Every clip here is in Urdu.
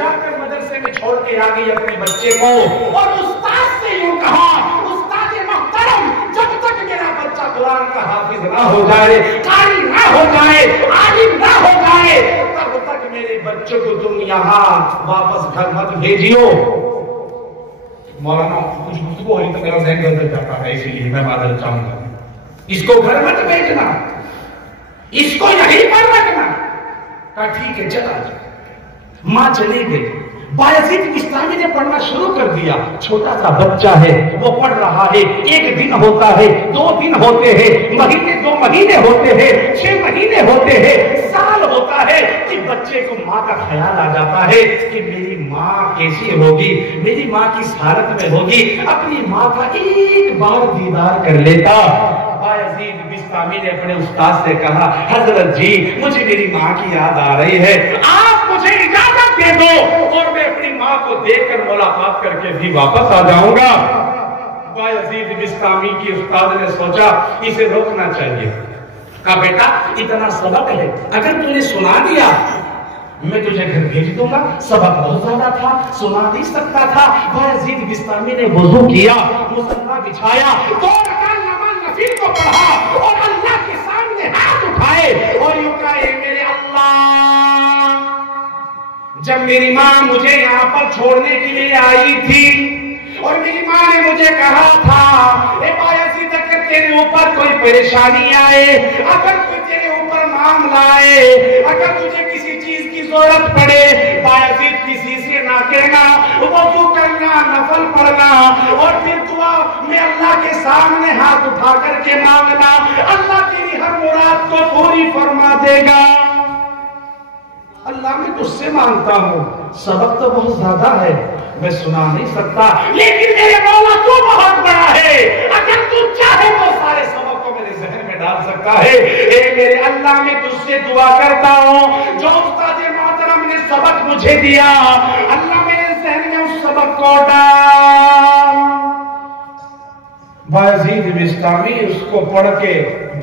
جا کر مدرسے میں چھوڑ کے آ گئی اپنے بچے کو اور استاد سے یوں کہا، استاد محترم، جب تک میرا بچہ قرآن کا حافظ نہ ہو جائے، قاری نہ ہو جائے، عالم نہ ہو جائے، تب تک میرے بچوں کو تم یہاں واپس گھر مت بھیجیو۔ مولانا کچھ گفتگو ہوئی تو میرا ذہن گزر جاتا ہے، اسی لیے میں معذرت چاہوں گا، اس کو گھر مت بھیجنا، اس کو یہیں پر رکھنا۔ کہا ٹھیک ہے چلا جا۔ ماں چلی گئی، بایزید بستامی نے پڑھنا شروع کر دیا۔ چھوٹا سا بچہ ہے، وہ پڑھ رہا ہے، ایک دن ہوتا ہے، 2 دن ہوتے ہیں، مہینے 2 مہینے ہوتے ہیں، 6 مہینے ہوتے ہیں، سال ہوتا ہے کہ بچے کو ماں کا خیال آ جاتا ہے کہ میری ماں کیسی ہوگی، میری ماں کس حالت میں ہوگی، اپنی ماں کا ایک بار دیدار کر لیتا۔ بایزید بستامی نے اپنے استاد سے کہا حضرت جی مجھے میری ماں کی یاد آ رہی ہے، آپ مجھے اجازت دے دو اور میں اپنی ماں کو دیکھ کر ملاقات کر کے بھی واپس آ جاؤں گا۔ بایزید بستامی کی استاد نے سوچا اسے روکنا چاہیے۔ کہا بیٹا اتنا سبق ہے، اگر تو نے سنا دیا میں تجھے گھر بھیج دوں گا، سبق بہت زیادہ تھا، سنا نہیں سکتا تھا۔ بایزید بستامی نے وضو کیا، مصلی بچھایا، 2 رکعت نماز نفل کو پڑھا اور اللہ کے سامنے ہاتھ اٹھائے اور یوں کہا اے میرے اللہ، جب میری ماں مجھے یہاں پر چھوڑنے کے لیے آئی تھی اور میری ماں نے مجھے کہا تھا اے بایزید اگر تیرے اوپر کوئی پریشانی آئے، اگر کوئی تیرے اوپر معاملہ آئے، اگر تجھے کسی چیز کی ضرورت پڑے، بایزید کسی سے نہ کہنا، وضو کرنا، نفل پڑھنا اور پھر دعا میں اللہ کے سامنے ہاتھ اٹھا کر کے مانگنا، اللہ تیری ہر مراد کو پوری فرما دے گا۔ اللہ میں تجھ سے مانگتا ہوں، سبق تو بہت زیادہ ہے، میں سنا نہیں سکتا، لیکن میرے مولا تو بہت بڑا ہے، اگر تو چاہے وہ سارے سبق کو میرے ذہن میں ڈال سکتا ہے۔ اے میرے اللہ میں تجھ سے دعا کرتا ہوں، جو استاد محترم نے سبق مجھے دیا، اللہ میرے ذہن میں اس سبق کو ڈال۔ بایزید بستامی اس کو پڑھ کے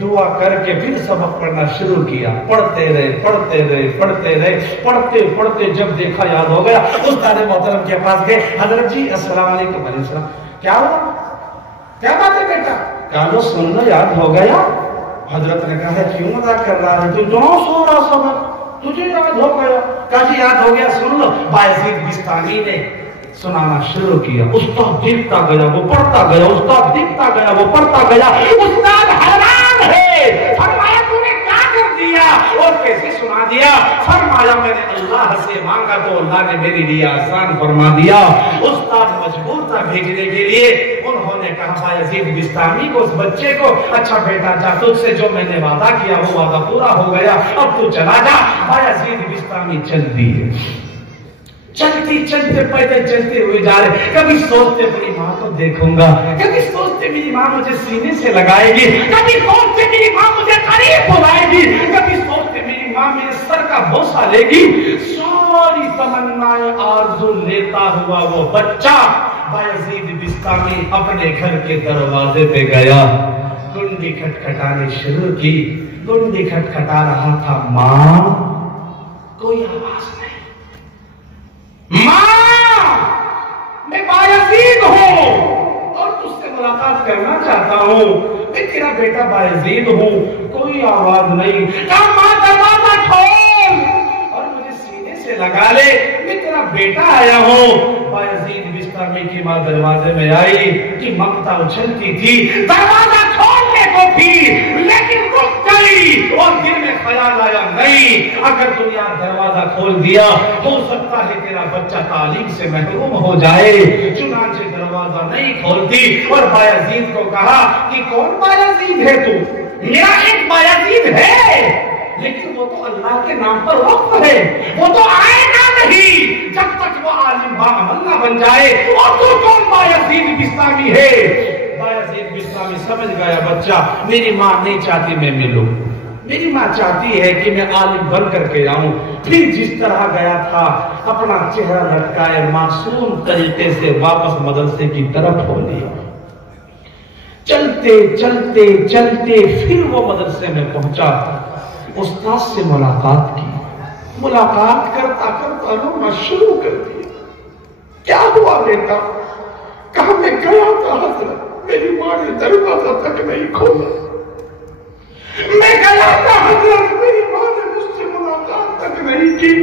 دعا کر کے پھر سبق پڑھنا شروع کیا، پڑھتے رہے پڑھتے رہے پڑھتے رہے، پڑھتے پڑھتے جب دیکھا یاد ہو گیا، استاد محترم کے پاس گئے، حضرت جی السلام علیکم۔ علیہ السلام۔ کیا ہوا، کیا بات ہے بیٹا؟ کہا لو سن لو یاد ہو گیا۔ حضرت نے کہا کیوں مذاق کر رہا ہے، تو سو رہا سبق تجھے یاد ہو گیا؟ کہا جی یاد ہو گیا، سن لو۔ بایزید بستامی نے سنانا شروع کیا، استاد دیکھتا گیا وہ پڑھتا گیا، استاد دیکھتا گیا وہ پڑھتا گیا، استاد حیران ہے، فرمایا تو نے کیا کر دیا اور کیسے سنا دیا؟ فرمایا میں نے اللہ سے مانگا تو اللہ نے میرے لیے آسان فرما دیا۔ استاد مجبور تھا بھیجنے کے لیے، انہوں نے کہا بایزید بستامی کو، اس بچے کو، اچھا بیٹا جا، تجھ سے جو میں نے وعدہ کیا وہ وعدہ پورا ہو گیا، اب تو چلا جا۔ بایزید بستامی چل دیے، چلتے چلتے پیدل چلتے ہوئے جا رہے، کبھی سوچتے میری ماں کو دیکھوں گا، کبھی سوچتے میری ماں مجھے سینے سے لگائے گی، کبھی سوچتے میری ماں مجھے قریب بلائے گی، کبھی سوچتے میری ماں میرے سر کا بوسہ لے گی۔ ساری تمنائیں آرزو لیتا ہوا وہ بچہ بایزید بستامی اپنے گھر کے دروازے پہ گیا، کنڈی کھٹکھٹانے شروع کی، کنڈی کھٹکھٹا رہا تھا، ماں، کوئی آواز نہیں، ماں میں بایزید ہوں اور تجھ سے ملاقات کرنا چاہتا ہوں، میں تیرا بیٹا بایزید ہوں، کوئی آواز نہیں۔ کہا ماں دروازہ کھول اور مجھے سینے سے لگا لے، میں تیرا بیٹا آیا ہوں۔ بایزید بستامی کی ماں دروازے میں آئی کہ ممتا اچھلتی تھی، دروازہ کھولنے کو تھی لیکن رک گئی اور دل میں خیال آیا نہیں اگر تم یہاں دروازہ کھول دیا ہو سکتا ہے تیرا بچہ تعلیم سے محروم ہو جائے۔ چنانچہ دروازہ نہیں کھولتی اور بایزید کو کہا کہ کون بایزید ہے تو؟ میرا ایک بایزید ہے لیکن وہ تو اللہ کے نام پر وقف ہے، وہ تو آئے گا نہیں جب تک وہ عالم باعمل نہ بن جائے، اور تو کون بایزید بستامی ہے؟ بایزید بستامی سمجھ گیا بچہ میری ماں نہیں چاہتی میں ملوں، میری ماں چاہتی ہے کہ میں عالم بن کر کے آؤں۔ پھر جس طرح گیا تھا اپنا چہرہ لٹکائے معصوم طریقے سے واپس مدرسے کی طرف ہو لیا۔ چلتے چلتے چلتے پھر وہ مدرسے میں پہنچا، استاد سے ملاقات کی، ملاقات کرتا کرتا رونا شروع کر دیا. کیا ہوا بیٹا؟ کہا میں گیا تھا حضرت، میری ماں نے دروازہ تک نہیں کھولا. میں گیا تھا حضرت، میری ماں نے مجھ سے ملاقات تک نہیں کی.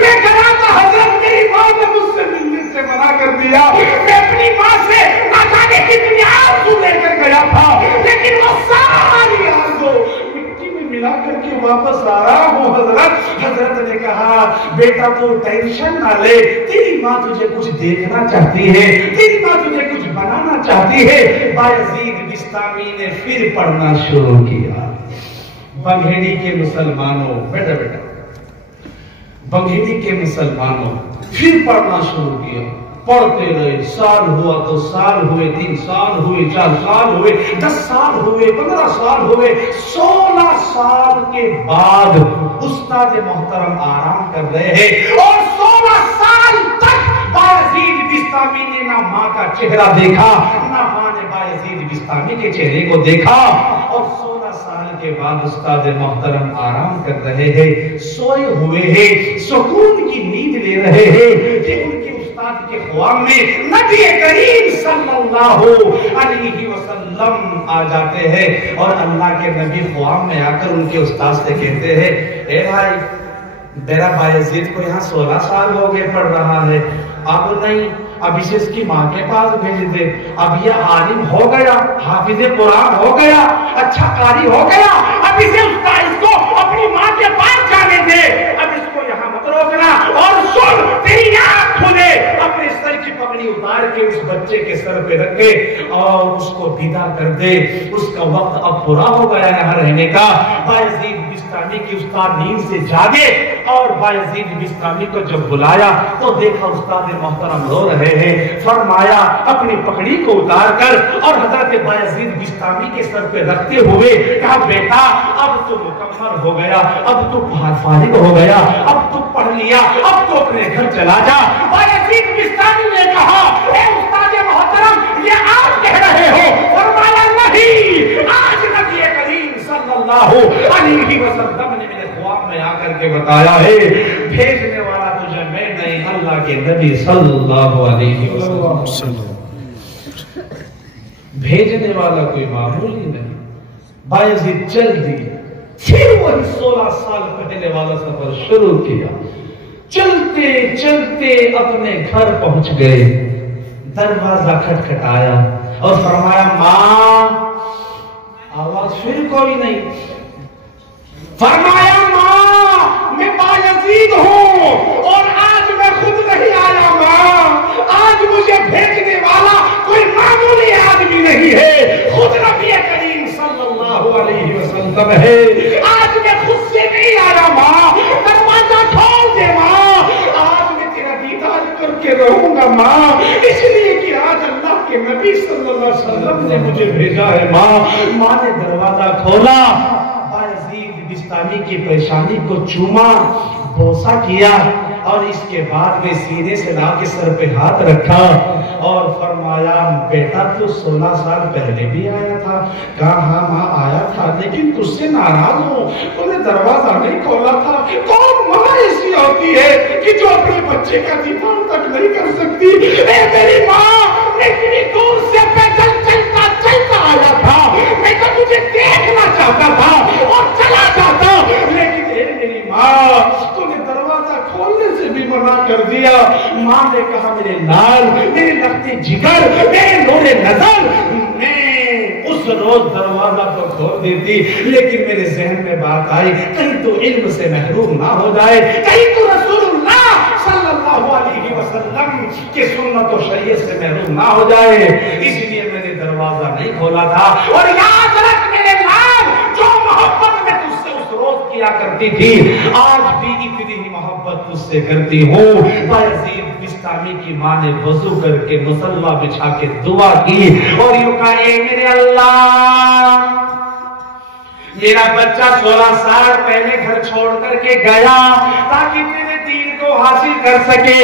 میں گیا تھا حضرت، میری ماں نے مجھ سے ملنے سے منع کر دیا. میں اپنی ماں سے نہ جانے کتنی آرزو لے کر گیا تھا، لیکن وہ ساری آرزو مٹی میں ملا کر کے واپس آ رہا ہوں حضرت. حضرت نے کہا بیٹا تو ٹینشن نہ لے، تیری ماں تجھے کچھ دیکھنا چاہتی ہے، تیری ماں تجھے کچھ بنانا چاہتی ہے. بایزید بسطامی نے پھر پڑھنا شروع کیا. بگھیڑی کے مسلمانوں، بیٹا بیٹا، بگھیڑی کے مسلمانوں پھر پڑھنا شروع کیا. پڑھتے رہے. سال ہوا تو سال ہوئے، 3 سال ہوئے، 4 سال ہوئے، 10 سال ہوئے، 15 سال ہوئے. 16 سال کے بعد استاد محترم آرام کر رہے ہیں اور 16 سال تک بایزید بسطامی نے نہ ماں کا چہرہ دیکھا، نہ ماں نے بایزید بسطامی کے چہرے کو دیکھا. اور 16 سال کے بعد استاد محترم آرام کر رہے ہیں، سوئے ہوئے ہیں، سکون کی نیند لے رہے ہیں کہ ان کے استاد کے خواب میں نبی کریم صلی اللہ علیہ وسلم آ جاتے ہیں. اور اللہ کے نبی خواب میں آ کر ان کے استاد سے کہتے ہیں اے بھائی میرا بایزید کو یہاں 16 سال ہو گئے پڑھ رہا ہے، اب نہیں، اب اسے اس کی ماں کے پاس بھیج دے. اب یہ عالم ہو گیا، حافظ قرآن ہو گیا، اچھا قاری ہو گیا، اب اسے اس کو اپنی ماں کے پاس جانے دے. اب اس کو یہاں مت روکنا. اور سن، تیری آنکھ کھلے، اپنے سر کی پگڑی اتار کے اس بچے کے سر پہ رکھے اور اس کو ودا کر دے. اس کا وقت اب پورا ہو گیا یہاں رہنے کا. بایزید بسطامی کی استاد نیند سے جاگے اور بایزید بسطامی کو جب بلایا تو دیکھا استاد محترم رو رہے ہیں. فرمایا اپنی پگڑی کو اتار کر اور حضرت بایزید بسطامی کے سر پہ رکھتے ہوئے کہا بیٹا اب تو مکمل ہو گیا، اب تو فارغ ہو گیا، اب تو پڑھ لیا، اب تو اپنے گھر چلا جا. بایزید بسطامی نے کہا اے استاد محترم یہ آپ کہہ رہے ہو؟ فرمایا نہیں، آج نبی کریم صلی اللہ علیہ وسلم نے میرے خواب میں آ کر کے بتایا ہے بھیجنے والا تجھے میں نہیں، اللہ کے نبی صلی اللہ علیہ وسلم. بھیجنے والا کوئی معمولی نہیں. بایزید چل دیے، پھر وہی 16 سال پہلے والا سفر شروع کیا. چلتے چلتے اپنے گھر پہنچ گئے. دروازہ کھٹکھٹایا اور فرمایا ماں. آواز پھر کوئی نہیں. فرمایا ماں میں بایزید ہوں اور آج میں خود نہیں آیا ماں، آج مجھے بھیجنے والا کوئی معمولی آدمی نہیں ہے، خود نبی کریم صلی اللہ علیہ وسلم ہے. آج میں خود سے نہیں آیا ماں، دروازہ کھول دے ماں، آج میں تیرا دیدار کر کے رہوں گا ماں، اس لیے کہ آج اللہ کے نبی صلی اللہ علیہ وسلم نے مجھے بھیجا ہے ماں. ماں نے دروازہ کھولا، بایزید بسطامی کی پیشانی کو چوما، بوسہ کیا اور اس کے بعد میں سینے سے لا کے سر پہ ہاتھ رکھا اور فرمایا بیٹا تو 16 سال پہلے بھی آیا تھا؟ کہا ہاں ماں آیا تھا، لیکن تجھ سے ناراض ہوں، تو نے دروازہ نہیں کھولا تھا. کون ماں ایسی ہوتی ہے کہ جو اپنے بچے کا دفاع تک نہیں کر سکتی؟ اے میری ماں، اتنی دور سے پیدل چلتا چلتا آیا تھا، میں تو تجھے دیکھنا چاہتا تھا اور چلا جاتا، لیکن اے میری ماں تو نے دروازہ کھولنے سے بھی منع کر دیا. ماں نے کہا میرے لال، میرے لگتے جگر، میرے نور نظر، میں اس روز دروازہ تو کھول دیتی، لیکن میرے ذہن میں بات آئی کہیں تو علم سے محروم نہ ہو جائے، کہیں تو رسول اللہ صلی اللہ علیہ وسلم کے سنت و شریعت سے محروم نہ ہو جائے، اس لیے میں نے دروازہ نہیں کھولا تھا. اور یاد رکھ میرے لال، جو محبت میں تجھ سے اس روز کیا کرتی تھی آج بھی اتنی ہی محبت تجھ سے کرتی ہوں. بایزید بسطامی کی ماں نے وضو کر کے مصلی بچھا کے دعا کی اور یوں کہا اے میرے اللہ، میرا بچہ 16 سال پہلے گھر چھوڑ کر کے گیا تاکہ تیرے دین کو حاصل کر سکے.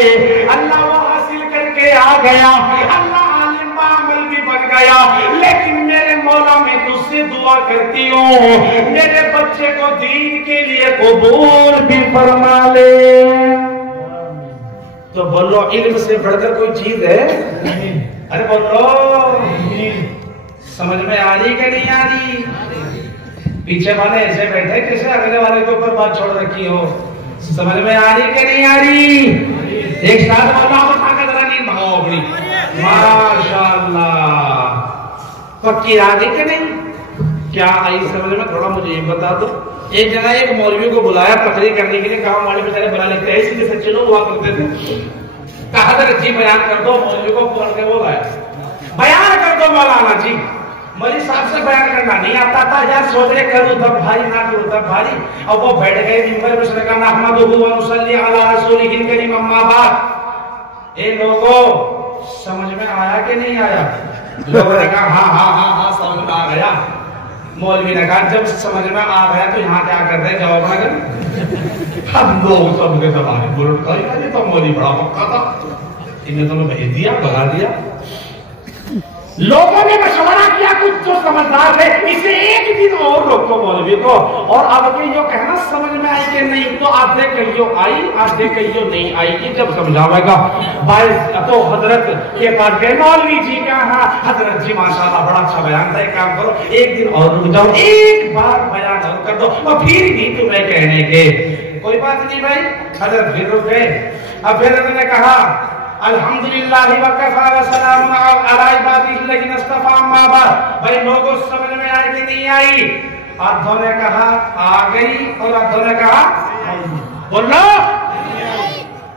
اللہ وہ حاصل کر کے آ گیا، اللہ عالم بعمل بھی بن گیا، لیکن میرے مولا میں تجھ سے دعا کرتی ہوں میرے بچے کو دین کے لیے قبول بھی فرما لے۔ تو بولو علم سے بڑھ کر کوئی چیز ہے؟ ارے بولو، سمجھ میں آ رہی کہ نہیں آ رہی؟ پیچھے والے ایسے بیٹھے کیسے اگلے والے کے اوپر بات چھوڑ رکھی ہو؟ سمجھ میں آ رہی کہ نہیں آ رہی؟ ایک ساتھ اللہ بتا کر ذرا نہیں بھاؤ اپنی، ماشاءاللہ پکی آ گئی کہ نہیں؟ کیا آئی سمجھ میں؟ تھوڑا مجھے یہ بتا دو۔ ایک جگہ ایک مولوی کو بلایا تقریر کرنے کے لیے، گاؤں والے بیچارے بنا لیتے ہیں، اسی کے سچے لوگ ہوا کرتے تھے، کہا تھا جی بیان کر دو، مولوی کو بول کے بولا ہے بیان کر دو مولانا جی۔ مولوی صاحب سے بیان کرنا نہیں آتا تھا، یار سوچ رہے کروں تب بھاری نہ کروں تب بھاری، اب وہ بیٹھ گئے ممبر پہ، اس نے کہا نحمدہ و نصلی علی رسولہ الکریم اما بعد۔ اے لوگوں سمجھ میں آیا کہ نہیں آیا؟ لوگوں نے کہا ہاں ہاں ہاں ہاں سمجھ میں آ گیا۔ مولوی نے کہا جب سمجھ میں آ گیا تو یہاں کیا کرتے ہیں، جواب نہ کر۔ ہم لوگ سب کے سب آئے بولو یہ تو مولوی بڑا پکا تھا، انہیں تو میں بھیج دیا، بھگا دیا۔ لوگوں نے مشورہ کیا، کچھ جو سمجھدار تھے اسے ایک دن اور روکو مولوی کو، اور اب کے یہ کہنا سمجھ میں آئی کہ نہیں، تو آدھے کہیو آئی آدھے کہیو نہیں آئی گی، جب سمجھاوے گا باعث تو حضرت کے پاس گئے، مولوی جی کہا حضرت جی ماشاءاللہ بڑا اچھا بیان تھا، ایک کام کرو ایک دن اور رک جاؤ، ایک بار بیان اور کر دو اور پھر نہیں تمہیں کہنے کے۔ کوئی بات نہیں بھائی، حضرت پھر رک گئے۔ اب پھر حضرت نے کہا الحمدللہ وکفی وسلام علی عبادہ الذین اصطفی اما بعد۔ بھائی لوگوں سمجھ میں آئی کہ نہیں آئی؟ آدھوں نے کہا آ گئی اور آدھوں نے کہا بولو،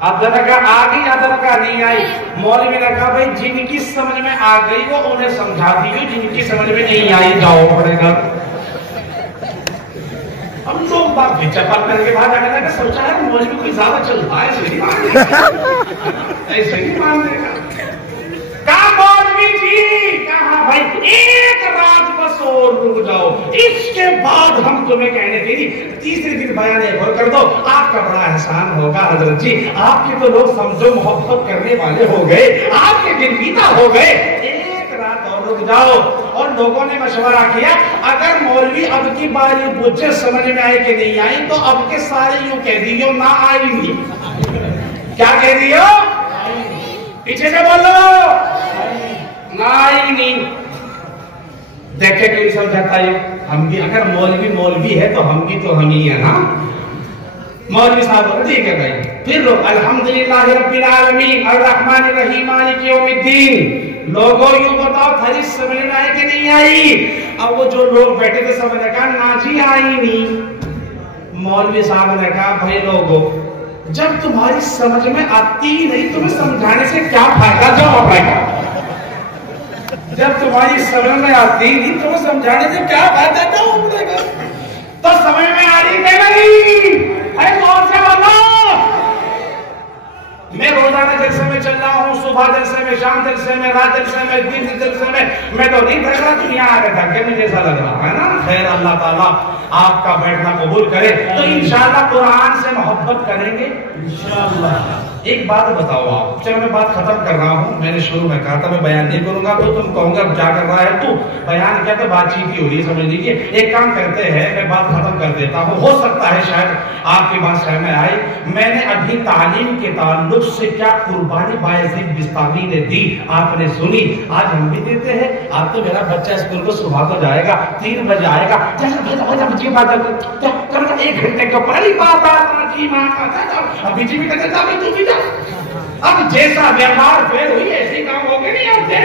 آدھوں نے کہا آ گئی آدھوں نے کہا نہیں آئی۔ مولوی نے کہا بھائی جن کی سمجھ میں آ گئی وہ انہیں سمجھا دیجیے، جن کی سمجھ میں نہیں آئی جاؤ پڑے گا۔ ہم لوگ بات بھی چپل کر کے بعد آگے کہ سوچا ہے مولوی کوئی زیادہ چلتا ہے، ایسے نہیں ماننے گا، ایسے نہیں ماننے گا۔ کہا مولوی جی، کہا بھائی ایک رات بس اور رک جاؤ، اس کے بعد ہم تمہیں کہنے کے لیے تیسرے دن بیان ایک اور کر دو، آپ کا بڑا احسان ہوگا حضرت جی، آپ کے تو لوگ سمجھو محبت کرنے والے ہو گئے، آپ کے دن پیتا ہو گئے، ایک رات اور رک جاؤ۔ اور لوگوں نے مشورہ کیا اگر مولوی اب کی باری مجھے سمجھ میں آئی کہ نہیں آئی تو اب کے سارے یوں کہہ دیو نہ آئی نہیں۔ کیا کہہ دیو؟ پیچھے سے بولو، نہ آئی نہیں۔ دیکھے کہ نہیں سمجھاتا ہے، ہم بھی اگر مولوی ہے تو ہم بھی تو ہم ہی ہے نا۔ مولوی صاحب بولے ٹھیک ہے بھائی، پھر لوگ الحمدللہ رب العالمین الرحمن الرحیم مالک یوم الدین۔ لوگوں یوں بتاؤ تھری سمجھ میں آئی کہ نہیں آئی؟ اب وہ جو لوگ بیٹھے تھے سب نے کہا نا جی آئی نہیں۔ مولوی صاحب نے کہا بھائی لوگوں جب تمہاری سمجھ میں آتی نہیں تمہیں سمجھانے سے کیا فائدہ، جواب آئے گا۔ جب تمہاری سمجھ میں آتی نہیں تمہیں سمجھانے سے کیا فائدہ، جواب آئے گا۔ تو سمجھ میں آ رہی کہ نہیں؟ اے کون سے بولو، میں روزانہ جلسے میں چل رہا ہوں، صبح جلسے میں، شام جلسے میں، رات جلسے میں، دن جلسے میں تو نہیں تھک رہا، دنیا آگے دھکے میں جیسا لگ رہا ہے نا۔ خیر اللہ تعالیٰ آپ کا بیٹھنا قبول کرے، تو انشاءاللہ قرآن سے محبت کریں گے انشاءاللہ۔ ایک بات بتاؤ آپ، چلو میں بات ختم کر رہا ہوں، میں نے شروع میں کہا تھا میں بیان نہیں کروں گا تو تم کہوں گا کیا کر رہا ہے تو، بیان کیا تو بات چیت ہی ہو رہی ہے، سمجھ لیجیے۔ ایک کام کرتے ہیں میں بات ختم کر دیتا ہوں، ہو سکتا ہے شاید آپ کی بات سمجھ میں آئی۔ میں نے ابھی تعلیم کے تعلق سے کیا قربانی بایزید بستامی نے دی آپ نے سنی، آج ہم بھی دیتے ہیں۔ آپ تو میرا بچہ اسکول کو صبح کو جائے گا 3 بجے آئے گا، ایک گھنٹے کا پہلی بات ابھی جی بھی کہتے تھا اب جیسا ویوہار پھر ہوئی ایسے کام ہو گئے نہیں ہوتے۔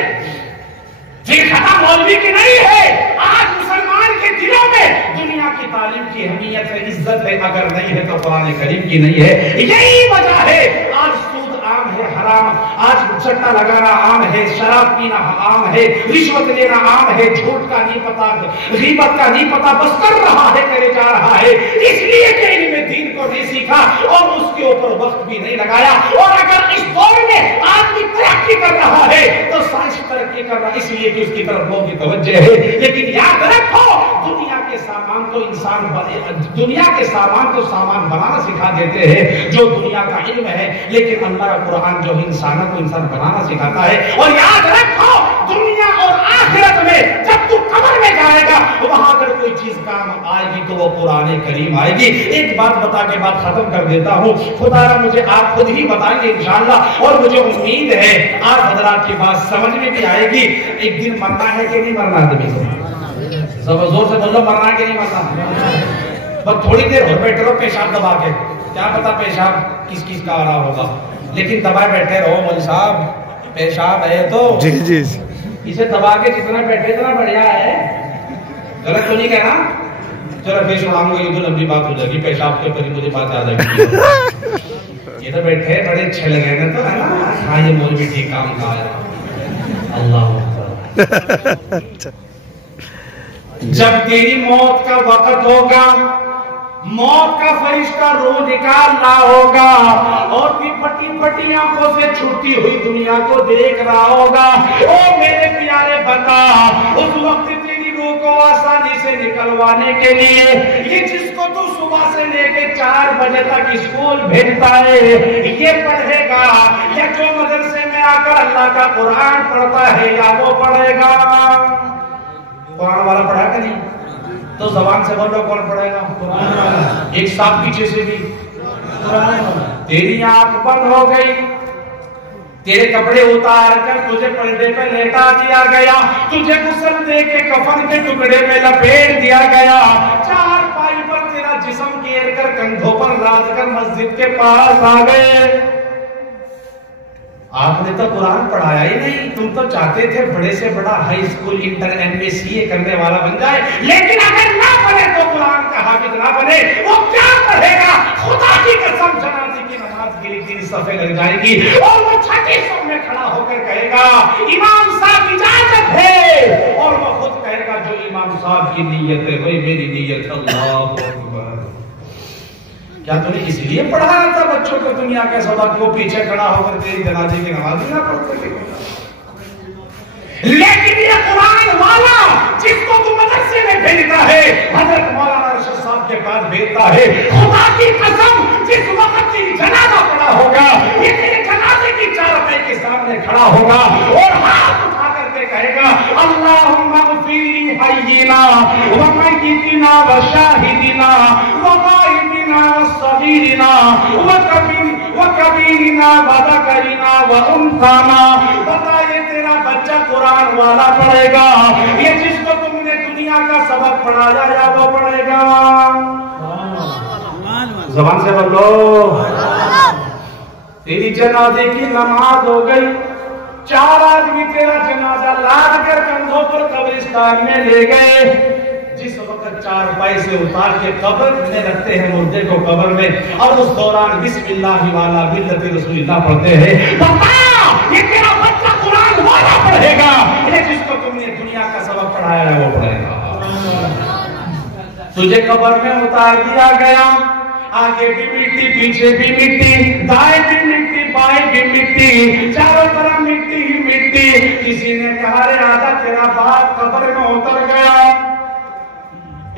یہ ختم مولوی کی نہیں ہے، آج مسلمان کے دلوں میں دنیا کی تعلیم کی اہمیت ہے، عزت ہے، اگر نہیں ہے تو قرآن کریم کی نہیں ہے۔ یہی وجہ ہے آج سود عام ہے، حرام، آج چٹا لگانا عام ہے، شراب پینا عام ہے، رشوت لینا عام ہے، جھوٹ کا نہیں پتا، غیبت کا نہیں پتا، بس کر رہا ہے، کرے جا رہا ہے، اس لیے کہ علم دین کو نہیں سیکھا اور اس کے اوپر وقت بھی نہیں لگایا۔ اور اگر اس دور میں آدمی ترقی کر رہا ہے تو سائنس ترقی کر رہا ہے اس لیے کہ اس کی طرف لوگوں کی توجہ ہے، لیکن یاد رکھو دنیا کے سامان کو سامان بنانا سکھا دیتے ہیں جو دنیا کا علم ہے، لیکن اللہ کا قرآن جو انسانوں کو انسان بنانا سکھاتا ہے۔ اور یاد رکھو دنیا اور جب تو قبر میں جائے گا وہاں اگر کوئی چیز کام آئے گی تو وہ قرآن کریم آئے گی. ایک بات بتا کے بات ختم کر دیتا ہوں. خدا را مجھے آپ خود ہی بتائیں گے انشاءاللہ, اور مجھے امید ہے آپ حضرات کی بات سمجھ میں بھی آئے گی. ایک دن مرنا ہے کہ نہیں مرنا آدمی کو؟ زور سے بولو, مرنا ہے کہ نہیں مرنا؟ بس تھوڑی دیر ہو بیٹھے رہو پیشاب دبا کے, کیا پتا پیشاب کس کس کا آ رہا ہوگا, لیکن دبائے بیٹھے رہو. مول صاحب پیشاب ہے تو جی اسے دبا کے جتنا بیٹھے اتنا بڑھیا ہے. غلط تو نہیں کہنا؟ چلو پھر سناؤں گا, یہ تو لمبی بات ہو جائے گی, پیشاب کے اوپر مجھے بات یاد آئی. یہ تو بیٹھے بڑے اچھے لگے نا, تو ہے نا, ہاں یہ مول بھی ٹھیک کام کا ہے. اللہ جب تیری موت کا وقت ہوگا, موت کا فرشتہ روح نکال رہا ہوگا اور پٹی پٹی آنکھوں سے چھوٹی ہوئی دنیا کو دیکھ رہا ہوگا, او میرے پیارے بتا, اس وقت تیری روح کو آسانی سے نکلوانے کے لیے یہ جس کو تو صبح سے لے کے 4 بجے تک اسکول بھیجتا ہے یہ پڑھے گا, یا جو مدرسے میں آ کر اللہ کا قرآن پڑھتا ہے یا وہ پڑھے گا؟ قرآن والا پڑھا کہ نہیں؟ تو زبان سے بولو کون پڑھے گا؟ ایک ساتھ پیچھے سے بھی. تیری آنکھ بند ہو گئی, تیرے کپڑے اتار کر تجھے پردے پہ لیٹا دیا گیا, تجھے غسل دے کے کفن کے ٹکڑے میں لپیٹ دیا گیا, 4 پائی پر تیرا جسم گیر کر کندھوں پر لاد کر مسجد کے پاس آ گئے. آپ نے تو قرآن پڑھایا ہی نہیں, تم تو چاہتے تھے بڑے سے بڑا ہائی اسکول انٹر MA کرنے والا بن جائے, لیکن اگر نہ بنے تو قرآن کا حافظ نہ بنے, وہ کیا پڑھے گا؟ خدا کی قسم جنازے کی نماز کے لیے 3 صفیں لگ جائے گی اور وہ 6 صف میں کھڑا ہو کر کہے گا امام صاحب اجازت ہے, اور وہ خود کہے گا جو امام صاحب کی نیت ہے وہی میری نیت. اللہ اکبر. کیا تو نے اس لیے پڑھایا تھا بچوں کو دنیا کے سبق, وہ پیچھے کھڑا ہو کر تیری جنازے کی نماز نہ پڑھتے تھے؟ لیکن یہ قرآن والا جس کو تو مدرسے میں بھیجتا ہے, حضرت مولانا ارشد صاحب کے پاس بھیجتا ہے, خدا کی قسم جس وقت تیری جنازہ پڑا ہوگا یہ تیرے جنازے کی 4 پائی کے سامنے کھڑا ہوگا اور ہاتھ اٹھا کر کے کہے گا اللہم اغفر لی حینا ومیتنا وشاہدنا وغائبنا وصغیرنا وکبیرنا وذکرنا وانثانا. بتا یہ تیرا بچہ قرآن والا پڑھے گا, یہ جس کو تم نے دنیا کا سبق پڑھایا یا وہ پڑھے گا؟ زبان سے بولو. تیری جنازے کی نماز ہو گئی, 4 آدمی تیرا جنازہ لاد کر کندھوں پر قبرستان میں لے گئے. جس وقت 4 پائی سے اتار کے قبر میں رکھتے ہیں مردے کو قبر میں, اور اس دوران بسم اللہ والا ملت رسول اللہ پڑھتے ہیں. بتا یہ تیرا بچہ قرآن والا پڑھے گا, یہ جس کو تم نے دنیا کا سبق پڑھایا ہے وہ پڑھے گا. تجھے قبر میں اتار دیا گیا, آگے بھی مٹی پیچھے بھی مٹی, دائیں بھی مٹی بائیں بھی مٹی, چاروں طرف مٹی ہی مٹی. کسی نے کہا رے آدھا تیرا باپ قبر میں اتر گیا,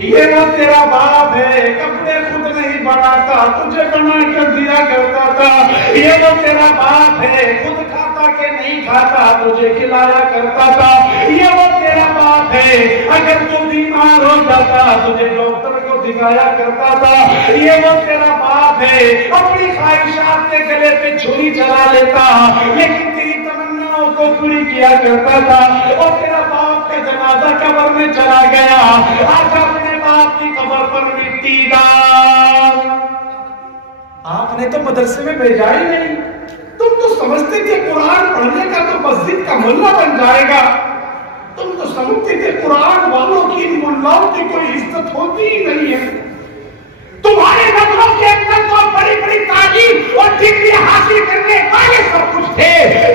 یہ وہ تیرا باپ ہے, کپڑے خود نہیں بناتا تجھے بنا کر دیا کرتا تھا, یہ وہ تیرا باپ ہے, خود کھاتا کہ نہیں کھاتا تجھے کھلایا کرتا تھا, یہ وہ تیرا باپ ہے, اگر تو بیمار ہو جاتا تجھے ڈاکٹر کو دکھایا کرتا تھا, یہ وہ تیرا باپ ہے, اپنی خواہشات کے گلے پہ چھری چلا لیتا لیکن تیری تمناؤں کو پوری کیا کرتا تھا, اور تیرا باپ کا جنازہ قبر میں چلا گیا, آج اپنے باپ کی قبر پر مٹی ڈال. آپ نے تو مدرسے میں بھیجا ہی نہیں, تم تو سمجھتے تھے قرآن پڑھنے کا تو مسجد کا ملا بن جائے گا, تم تو سمجھتے تھے قرآن والوں کی ملاؤں کی کوئی عزت ہوتی ہی نہیں ہے. تمہارے نظروں کے اندر تو بڑی بڑی تعلیم اور ڈگری حاصل کرنے والے سب کچھ تھے,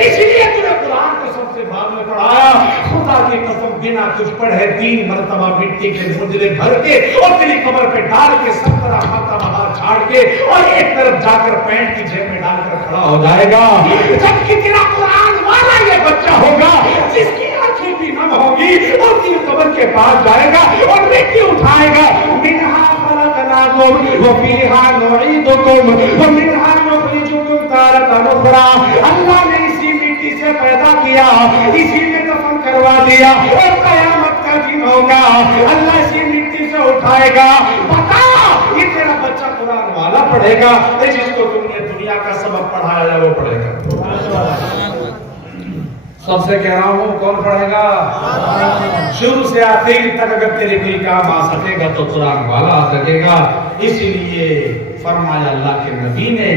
اس لیے تمہیں قرآن کو سب سے بعد میں پڑھایا. خدا کی قسم بنا کچھ پڑھے 3 مرتبہ مٹی کے مجرے بھر کے اور تیری قبر پہ ڈال کے 17 مرتبہ ہاتھ چھاڑ کے اور ایک طرف جا کر پینٹ کی جیب میں ڈال کر کھڑا ہو جائے گا. جبکہ تیرا قرآن والا یہ بچہ ہوگا جس کی آنکھیں بھی نم ہوگی, اور تیری قبر کے پاس جائے گا اور مٹی اٹھائے گا. منہا خلقناکم وفیہا نعیدکم ومنہا نخرجکم تارۃ اخری. اللہ نے اسی مٹی سے پیدا کیا, اسی میں دفن کروا دیا, اور قیامت کا ہوگا, اللہ اسی مٹی سے اٹھائے گا. بتا یہ تیرا بچہ قرآن والا پڑھے گا, جس کو تم نے دنیا کا سبق پڑھایا ہے وہ پڑھے گا. سب سے کہہ رہا ہوں کون پڑھے گا؟ شروع سے آخر تک اگر تیرے کوئی کام آ سکے گا تو قرآن والا آ سکے گا. اسی لیے فرمایا اللہ کے نبی نے,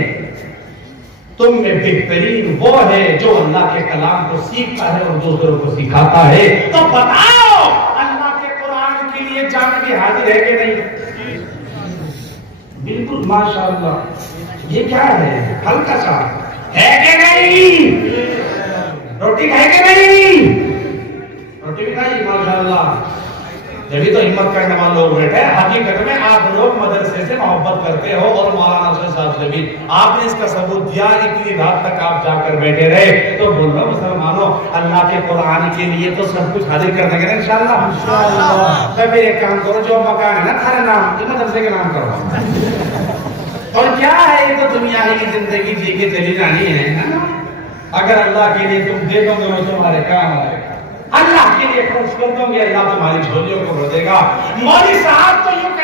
تم میں بہترین وہ ہے جو اللہ کے کلام کو سیکھتا ہے اور دوسروں کو سکھاتا ہے. تو بتاؤ اللہ کے قرآن کے لیے جان بھی حاضر ہے کہ نہیں؟ بالکل ماشاءاللہ. یہ کیا ہے؟ ہلکا سا ہے کہ نہیں؟ روٹی کھائے کہ نہیں؟ روٹی بھی کھائی ماشاءاللہ. جبھی تو ہمت کرنے والے لوگ بیٹھے. حقیقت میں آپ لوگ مدرسے سے محبت کرتے ہو اور مولانا افضل صاحب سے بھی. آپ نے اس کا ثبوت دیا, اتنی رات تک آپ جا کر بیٹھے رہے. تو بول رہا ہوں مسلمانوں, اللہ کے قرآن کے لیے تو سب کچھ حاضر کر دیں گے انشاءاللہ. پھر ایک کام کرو, جو مکان ہے نا تھارے نام یہ مدرسے کے نام کرو. اور کیا ہے, یہ تو دنیا کی زندگی جی کے چلی جانی ہے. اگر اللہ کے لیے تم دے دو گے وہ تمہارے کام آئے گا. اللہ کے لیے خرچ کر دو گے اللہ تمہاری جھولیوں کو بھر دے گا. مولوی صاحب تو یوں